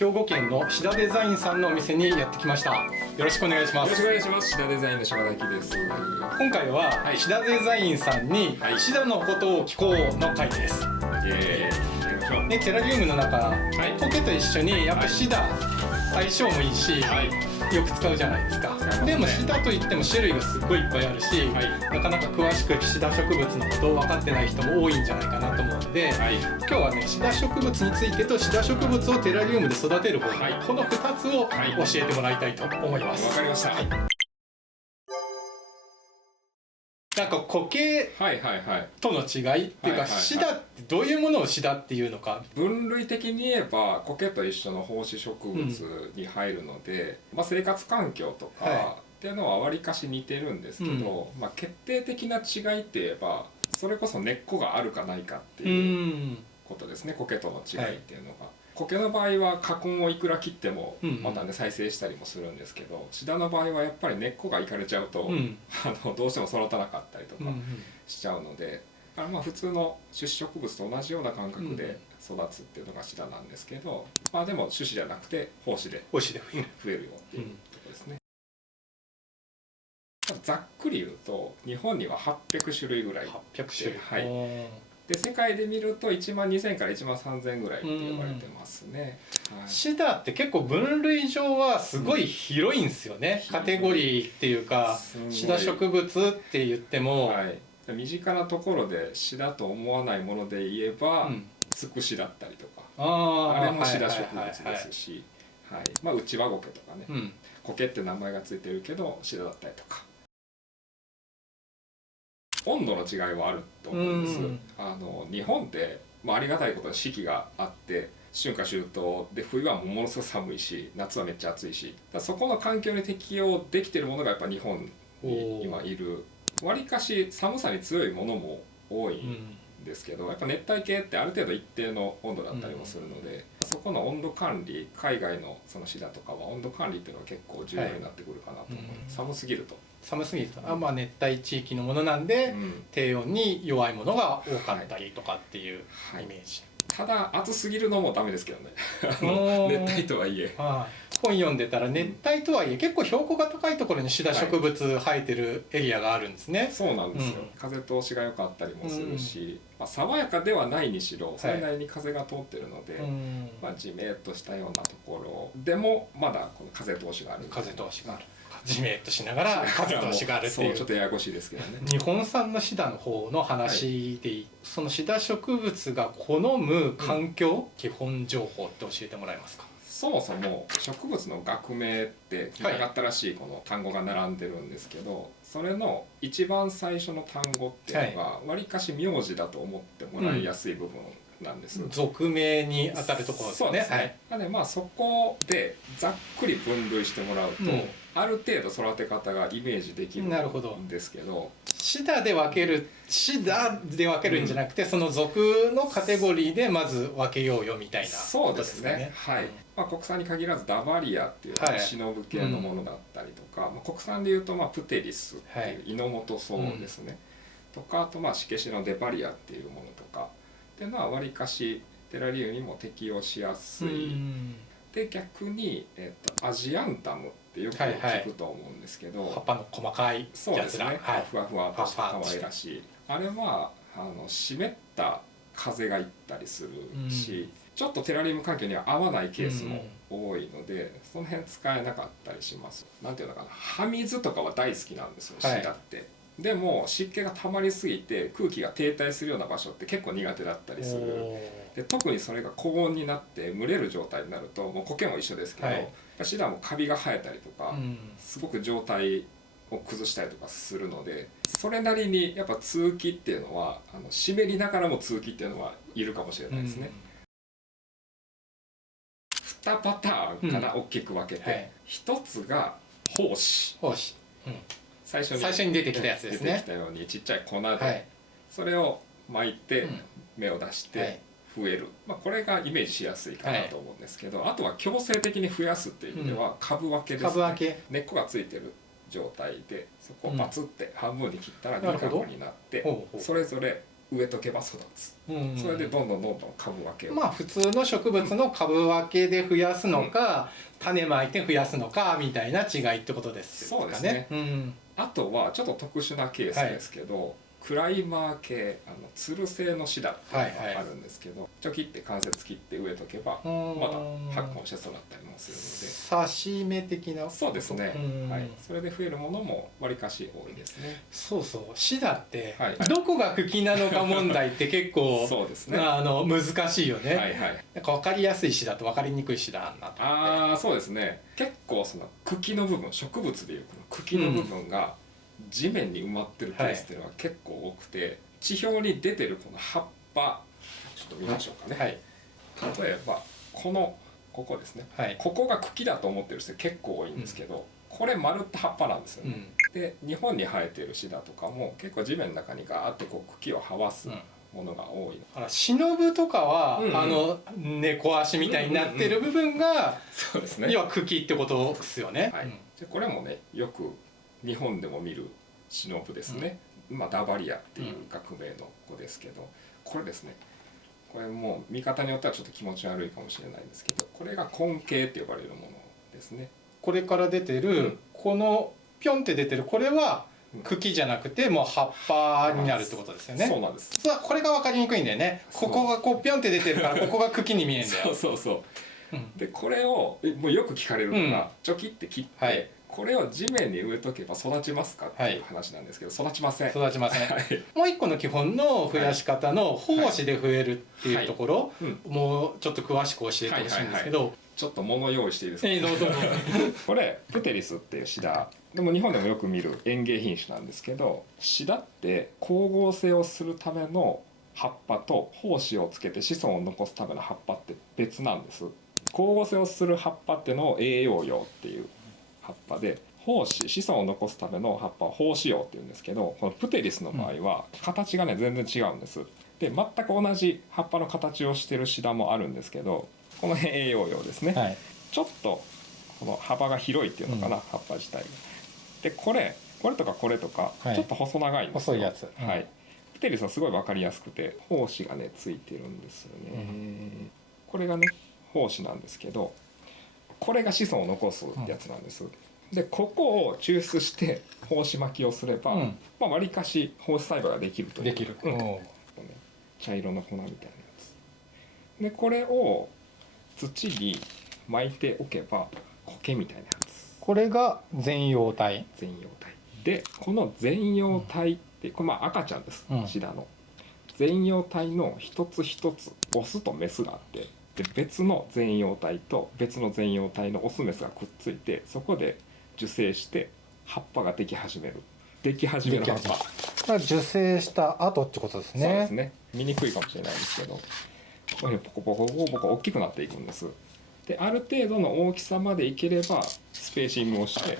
兵庫県のシダデザインさんのお店にやってきました。よろしくお願いします。よろしくお願いします。シダデザインの島崎です。今回は、シダデザインさんに、シダのことを聞こうの回です。でテラリウムの中、苔と一緒にやっぱシダ、相性もいいし、よく使うじゃないですか。でもシダといっても種類がすごいいっぱいあるし、なかなか詳しくシダ植物のことを分かってない人も多いんじゃないかなと思うので、今日はねシダ植物についてとシダ植物をテラリウムで育てる方法、この2つを教えてもらいたいと思います。わかりました。なんか苔との違いっていうか、シダってどういうものをシダっていうのか。分類的に言えば苔と一緒の胞子植物に入るので、生活環境とかっていうのはわりかし似てるんですけど、決定的な違いって言えばそれこそ根っこがあるかないかっていうことですね。苔との違いっていうのが。苔の場合は花根をいくら切ってもまたね再生したりもするんですけど、シダの場合はやっぱり根っこがいかれちゃうと、どうしても育たなかったりとかしちゃうので、普通の種子植物と同じような感覚で育つっていうのがシダなんですけど、でも種子じゃなくて胞子で増えるよっていうところですね。ざっくり言うと日本には800種類ぐらいで、世界で見ると1万2000から1万3000ぐらいって呼ばれてますね。シダって結構分類上はすごい広いんですよね。カテゴリーっていうか、シダ植物って言っても、身近なところでシダと思わないもので言えば、ツクシだったりとか、あれもシダ植物ですし、ウチワゴケとかね、苔って名前がついてるけどシダだったりとか。温度の違いはあると思うんです。日本ってありがたいことに四季があって春夏秋冬で、冬はものすごく寒いし夏はめっちゃ暑いし、そこの環境に適応できてるものがやっぱ日本に今いる。わりかし寒さに強いものも多いんですけど、やっぱ熱帯系ってある程度一定の温度だったりもするので、そこの温度管理、海外のそのシダとかは温度管理っていうのは結構重要になってくるかなと思います。寒すぎると熱帯地域のものなんで、低温に弱いものが多かったりとかっていうイメージ。ただ暑すぎるのもダメですけどね。熱帯とはいえ。本読んでたら熱帯とはいえ結構標高が高いところにシダ植物生えてるエリアがあるんですね。そうなんですよ。風通しが良かったりもするし、爽やかではないにしろそれなりに風が通ってるので、じめっとしたようなところでもまだこの風通しがある。じめっとしながら風通しがあるっていう。ちょっとややこしいですけどね。日本産のシダの方の話で、そのシダ植物が好む環境、基本情報って教えてもらえますか？そもそも植物の学名って長ったらしいこの単語が並んでるんですけど、それの一番最初の単語っていうのがわりかし名字だと思ってもらいやすい部分なんです。俗名に当たるところですね。そうですね。なのでそこでざっくり分類してもらうと、ある程度育て方がイメージできるんですけど、シダで分けるんじゃなくて、その属のカテゴリーでまず分けようよみたいなことですね。国産に限らずダバリアっていう忍系のものだったりとか、国産でいうとプテリスっていう猪本草ですね、とか、あとシケシのデパリアっていうものとかっていうのはわりかしテラリウムにも適用しやすい。で逆に、アジアンタムってよく聞くと思うんですけど、葉っぱの細かいやつら、ふわふわとした可愛らしい、あれは湿った風がいったりするし、ちょっとテラリウム環境には合わないケースも多いので、その辺使えなかったりします。なんていうのかな、葉水とかは大好きなんですよ、シダって。でも湿気が溜まりすぎて空気が停滞するような場所って結構苦手だったりする。で特にそれが高温になって蒸れる状態になると、もう苔も一緒ですけど、シダもカビが生えたりとか、すごく状態を崩したりとかするので、それなりにやっぱ通気っていうのは湿りながらも通気っていうのはいるかもしれないですね。2パターンかな、大きく分けて。1つが胞子。最初に出てきたやつですね。出てきたようにちっちゃい粉で、それを巻いて芽を出して増える、これがイメージしやすいかなと思うんですけど、あとは強制的に増やすっていう意味では株分けですね。根っこがついてる状態でそこをバツって半分に切ったら2株になって、それぞれ植えとけば育つ、それでどんどん株分けを、まあ普通の植物の株分けで増やすのか、種まいて増やすのかみたいな違いってことですかね。そうですね、あとはちょっと特殊なケースですけど、クライマー系つる性のシダっていうのがあるんですけど、チョキって関節切って植えとけばまだ発根して育ったりもするので、刺し芽的な。そうですね、はい、それで増えるものもわりかし多いですね。そうそう、シダって、どこが茎なのか問題って結構そうですね、難しいよね。はいはい、なんか分かりやすいシダと分かりにくいシダなと思って。そうですね、結構その茎の部分、植物でいうこの茎の部分が地面に埋まってるケースっていうのは結構多くて、地表に出てるこの葉っぱちょっと見ましょうかね、例えばここですね、ここが茎だと思ってる人結構多いんですけど、これ丸った葉っぱなんですよね、で日本に生えてるシダとかも結構地面の中にガーってこう茎を這わすものが多いの。シノブとかは、猫足みたいになってる部分が、そうですね、要は茎ってことですよね。でこれもねよく日本でも見るシノブですね、ダバリアっていう学名の子ですけど、これですね、これもう見方によってはちょっと気持ち悪いかもしれないんですけど、これが根茎って呼ばれるものですね。これから出てる、このピョンって出てるこれは茎じゃなくてもう葉っぱになるってことですよね。そうなんです。これが分かりにくいんだよね。ここがこうピョンって出てるからここが茎に見えるんだよ。そうでこれをもうよく聞かれるのが、チョキって切って、これを地面に植えとけば育ちますかっていう話なんですけど、育ちません。育ちません。もう一個の基本の増やし方の胞子で増えるっていうところ、もうちょっと詳しく教えてほしいんですけど、ちょっと物用意していいですか。これプテリスっていうシダでも日本でもよく見る園芸品種なんですけど、シダって光合成をするための葉っぱと胞子をつけて子孫を残すための葉っぱって別なんです。光合成をする葉っぱってのを栄養葉っていう葉っぱで、胞子子孫を残すための葉っぱは胞子葉っていうんですけど、このプテリスの場合は形がね全然違うんです。で全く同じ葉っぱの形をしてるシダもあるんですけど、この辺栄養葉ですね、ちょっとこの幅が広いっていうのかな、葉っぱ自体が。でこれとかこれとか、ちょっと細長いんですよ。細いやつ。プテリスはすごい分かりやすくて胞子がねついてるんですよね。これがね胞子なんですけど、これが子孫を残すやつなんです。でここを抽出して胞子巻きをすれば、わりかし胞子栽培ができるという。できる。茶色の粉みたいなやつで、これを土に巻いておけば苔みたいなやつ。これが全葉体。全葉体で、この全葉体ってこれ赤ちゃんです、シダの。全葉体の一つ一つオスとメスがあって、で別の全葉体と別の全葉体のオスメスがくっついて、そこで受精して葉っぱができ始める。でき始める葉っぱ。受精した後ってことですね。そうですね。見にくいかもしれないんですけど、これポコポコポコポコ大きくなっていくんです。である程度の大きさまでいければスペーシングをして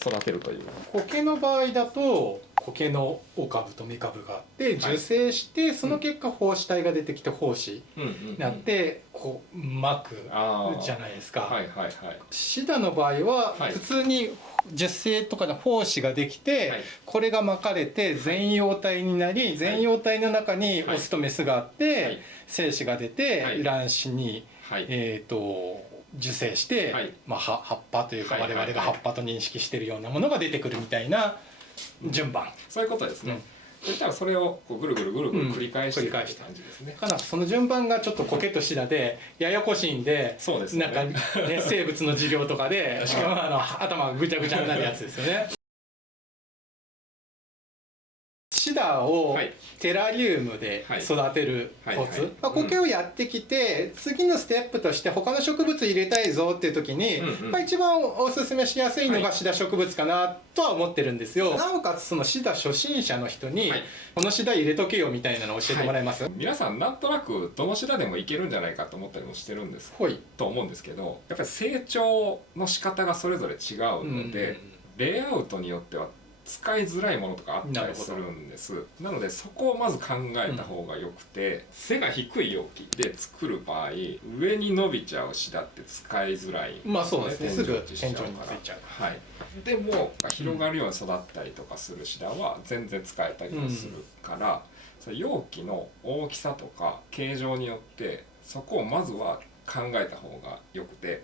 育てるという。苔の場合だと苔の雄株と雌株があって受精して、その結果胞子体が出てきて胞子になってこう巻くじゃないですか。シダの場合は普通に受精とかの胞子ができて、これが巻かれて全葉体になり、全葉体の中にオスとメスがあって精子が出て卵子に受精して、葉っぱというか我々が葉っぱと認識しているようなものが出てくるみたいな順番。そういうことですね。そしたらそれをこうぐるぐるぐるぐる繰り返していく感じですね。その順番がちょっと苔とシダでややこしいんで、なんかね生物の授業とかで頭がぐちゃぐちゃになるやつですよね。シダをテラリウムで育てるコツ、苔をやってきて次のステップとして他の植物入れたいぞっていう時に一番おすすめしやすいのがシダ植物かなとは思ってるんですよ。なおかつそのシダ初心者の人にこのシダ入れとけよみたいなのを教えてもらえます？皆さんなんとなくどのシダでもいけるんじゃないかと思ったりもしてるんですと思うんですけど、やっぱり成長の仕方がそれぞれ違うので、レイアウトによっては使いづらいものとかあったりするんです。なのでそこをまず考えた方がよくて、背が低い容器で作る場合上に伸びちゃうシダって使いづらい、そうですね、すぐ天井についちゃう。でも広がるように育ったりとかするシダは全然使えたりもするから、それ容器の大きさとか形状によってそこをまずは考えた方がよくて、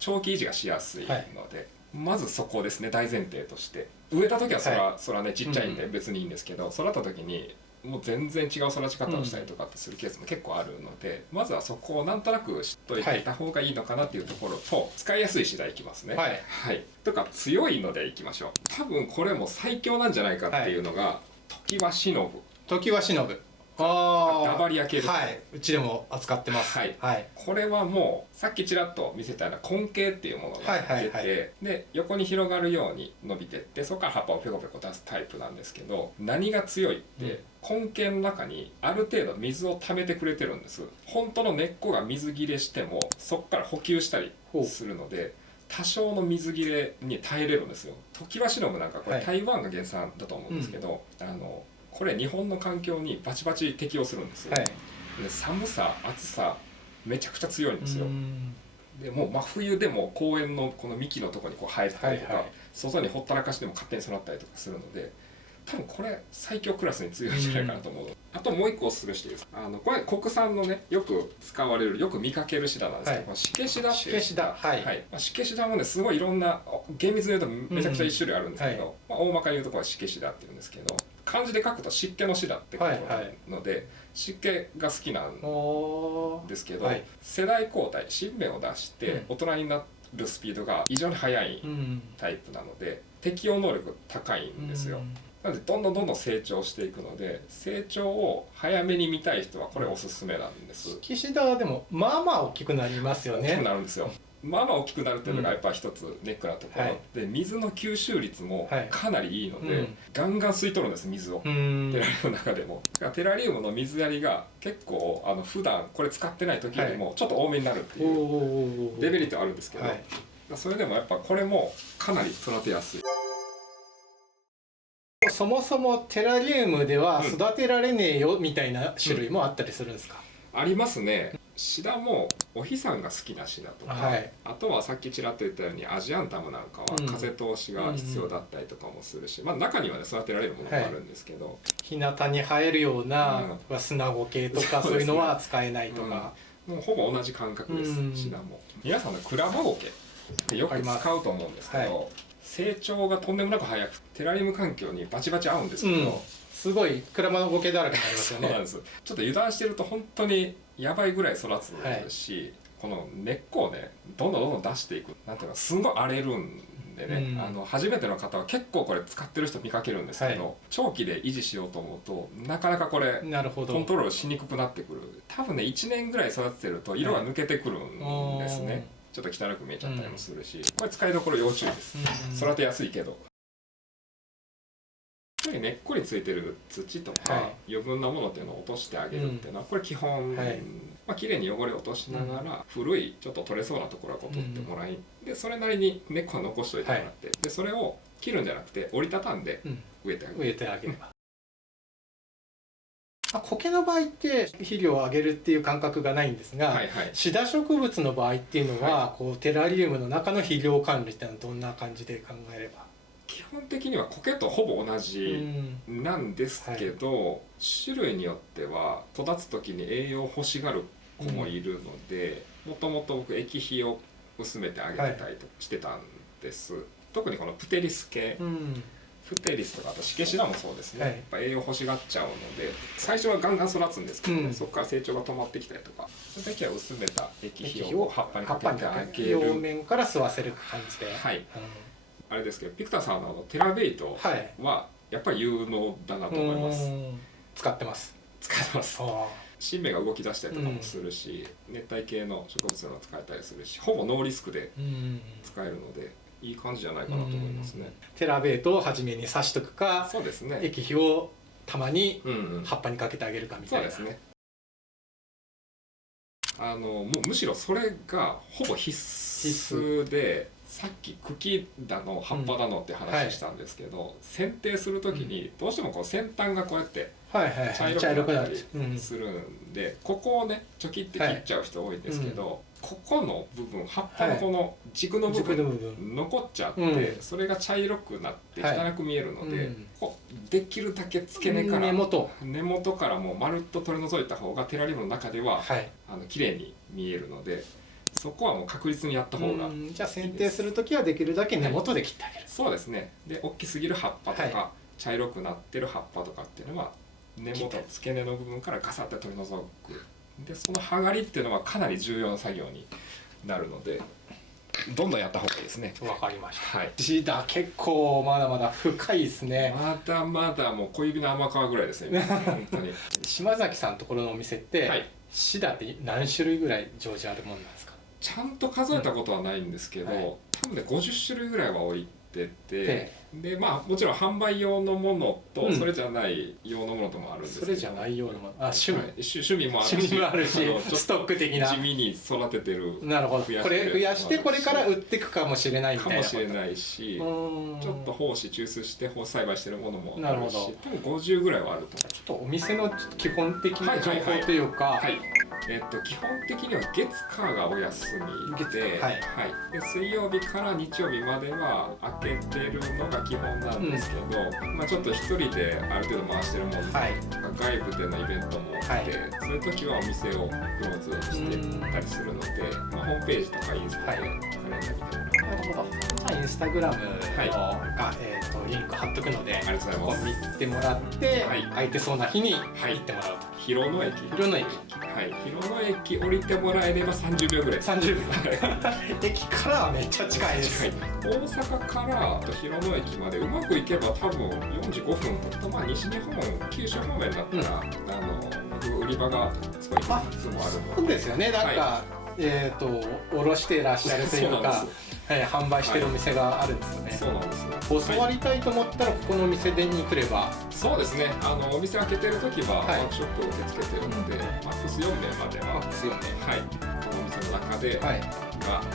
長期維持がしやすいので、はい、まずそこですね、大前提として。植えた時はそらねちっちゃいんで別にいいんですけど、育った時にもう全然違う育ち方をしたりとかってするケースも結構あるので、まずはそこをなんとなく知っといた方がいいのかなっていうところと、使いやすい次第いきますね。はい、はい、とか強いのでいきましょう。多分これも最強なんじゃないかっていうのが、常盤忍。常盤忍。ダバリア系ですね。はい、うちでも扱ってます。はい、はい、これはもうさっきちらっと見せたような根茎っていうものが出て、で横に広がるように伸びてってそこから葉っぱをペコペコ出すタイプなんですけど、何が強いって、根茎の中にある程度水を溜めてくれてるんです。本当の根っこが水切れしてもそこから補給したりするので、多少の水切れに耐えれるんですよ。常盤忍なんかこれ台湾が原産だと思うんですけど、これ日本の環境にバチバチ適応するんですよ。はい、で寒さ暑さめちゃくちゃ強いんですよ。でもう真冬でも公園のこの幹のところにこう生えてたりとか、はいはい、外にほったらかしても勝手に育ったりとかするので、多分これ最強クラスに強いんじゃないかなと思う。あともう一個おすすめしていいですか。これ国産のねよく使われるよく見かけるシダなんですけど、はい、シケシダっていうシダ、はいはい、シケシダもねすごいいろんな厳密に言うとめちゃくちゃ一種類あるんですけど、大まかに言うとこれシケシダっていうんですけど、漢字で書くと湿気のシダって書くので、はいはい、湿気が好きなんですけど、はい、世代交代新芽を出して大人になるスピードが異常に速いタイプなので、適応能力高いんですよ。なのでどんどん成長していくので、成長を早めに見たい人はこれおすすめなんです。岸田はでもまあまあ大きくなりますよね。大きくなるんですよ。まあまあ大きくなるっていうのがやっぱ一つネックなところ、はい、で水の吸収率もかなりいいので、ガンガン吸い取るんです水を、テラリウムの中でも。だからテラリウムの水やりが結構普段これ使ってない時よりもちょっと多めになるっていうデメリットはあるんですけど、はい、それでもやっぱこれもかなり育てやすい。そもそもテラリウムでは育てられねえよみたいな種類もあったりするんですか。ありますね。シダもお日さんが好きなシダとか、はい、あとはさっきちらっと言ったようにアジアンタムなんかは風通しが必要だったりとかもするし、まあ中にはね育てられるものもあるんですけど、はい、日向に生えるような砂ゴケとかそういうのは使えないとか、もうほぼ同じ感覚です。シダも皆さんのクラマゴケってよく使うと思うんですけど、はい、成長がとんでもなく早くテラリウム環境にバチバチ合うんですけど、すごいクラマゴケだらけになりますよね。そうなんです。ちょっと油断してると本当にやばいぐらい育つし、はい、この根っこをねどんどん出していく、なんていうかすごい荒れるんでね、初めての方は結構これ使ってる人見かけるんですけど、はい、長期で維持しようと思うとなかなかこれコントロールしにくくなってくる。多分ね1年ぐらい育ててると色が抜けてくるんですね、はい、ちょっと汚く見えちゃったりもするし、これ使いどころ要注意です。育てやすいけど根っこについてる土とか余分なものっていうのを落としてあげるっていうのはこれ基本、まあ綺麗に汚れを落としながら古いちょっと取れそうなところはこう取ってもらい、でそれなりに根っこは残しておいてもらって、でそれを切るんじゃなくて折りたたんで植えてあげる。植えてあげれば苔の場合って肥料をあげるっていう感覚がないんですが、シダ植物の場合っていうのは、こうテラリウムの中の肥料管理っていうのはどんな感じで考えれば。基本的には苔とほぼ同じなんですけど、種類によっては育つ時に栄養を欲しがる子もいるので、もともと僕液肥を薄めてあげてたりとしてたんです、特にこのプテリス系、プテリスとかあとシケシダもそうですね、やっぱ栄養欲しがっちゃうので最初はガンガン育つんですけど、そこから成長が止まってきたりとか、その時は薄めた液肥を葉っぱにかけてあげる。両面から吸わせる感じで。はい、あれですけど、ピクターさんのテラベイトはやっぱり有能だなと思います。使ってます。使ってます。新芽が動き出したりとかもするし、熱帯系の植物の使えたりするし、ほぼノーリスクで使えるのでいい感じじゃないかなと思いますね。テラベイトを初めに挿しとくか、そうですね、液肥をたまに葉っぱにかけてあげるかみたいな。そうですね。もうむしろそれがほぼ必須で、さっき茎だの葉っぱだのって話したんですけど、剪定する時にどうしてもこう先端がこうやって茶色くなったりするんで、ここをねチョキって切っちゃう人多いんですけど、ここの部分、葉っぱのこの軸の部分残っちゃって、それが茶色くなって汚く見えるので、こうできるだけ付け根から根元からもうまるっと取り除いた方がテラリウムの中では、はい、綺麗に見えるので、そこはもう確実にやった方がいいです。じゃあ剪定する時はできるだけ根元で切ってあげる、はい、そうですね。で大きすぎる葉っぱとか、はい、茶色くなってる葉っぱとかっていうのは根元付け根の部分からガサッて取り除く。でその葉刈りっていうのはかなり重要な作業になるので、どんどんやった方がいいですね。わかりました。はい。シダ結構まだまだ深いですね。まだまだもう小指の甘皮ぐらいですね。本当に。島崎さんのところのお店って、はい、シダって何種類ぐらい常時あるもんなんですか？ちゃんと数えたことはないんですけど、はい、多分ね50種類ぐらいは置いてて、でまあもちろん販売用のものとそれじゃない用のものともあるんですけど、それじゃない用のもの、趣味もあるしストック的な地味に育ててる、なるほど、これ増やしてこれから売っていくかもしれないみたいなかもしれないし、ちょっと胞子抽出して胞子栽培してるものもあるし、多分50ぐらいはあると思う。ちょっとお店の基本的な情報というか、基本的には月火がお休みで、で水曜日から日曜日までは開けてるのが基本なんですけど、ちょっと一人である程度回してるものとか、外部でのイベントもあって、そういう時はお店をクローズしてたりするので、ホームページとかインスタでカレンダー見てもらう。なるほど。じゃあインスタグラムのリンク貼っとくので、こう見てもらって、空いてそうな日に行ってもらうと。広野駅。広野駅降りてもらえれば30秒ぐらい。30秒。駅からはめっちゃ近いです。大阪から広野駅までうまくいけば多分45分と、西日本、九州方面だったら、売り場がすごいいくつもあるので。そうですよね。なんか卸していらっしゃるというか、販売してるお店があるんですよね。そうなんです。教わりたいと思ったらここのお店でに来れば。そうですね。お店開けてる時はワークショップを受け付けてるので、マックス4名までは、このお店の中でが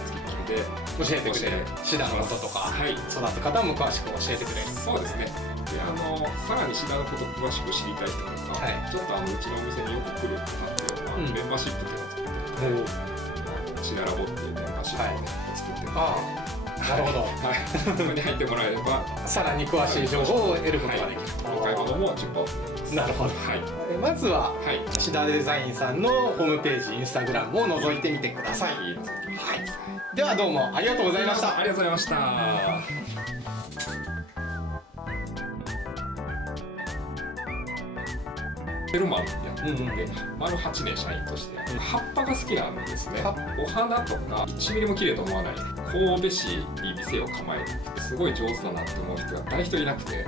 付きっきりで教えてくれる。シダのこととか、育て方も詳しく教えてくれる。そうですね。でさらにシダのこと詳しく知りたい人とか、ちょっとうちのお店によく来る方っていうのはメンバーシップっていうのを作ってるので。シダラボっていうメンバーシップを作ってるので、なるほど。そこに入ってもらえればさらに詳しい情報を得ることができる。お買い物も10%オフ。なるほど。まずはシダデザインさんのホームページ、インスタグラムを覗いてみてください。ではどうもありがとうございました。ありがとうございました。ペルマンやってて、丸8年社員として葉っぱが好きなんですね。お花とか1ミリも綺麗と思わない。神戸市に店を構えてすごい上手だなって思う人が誰一人いなくて、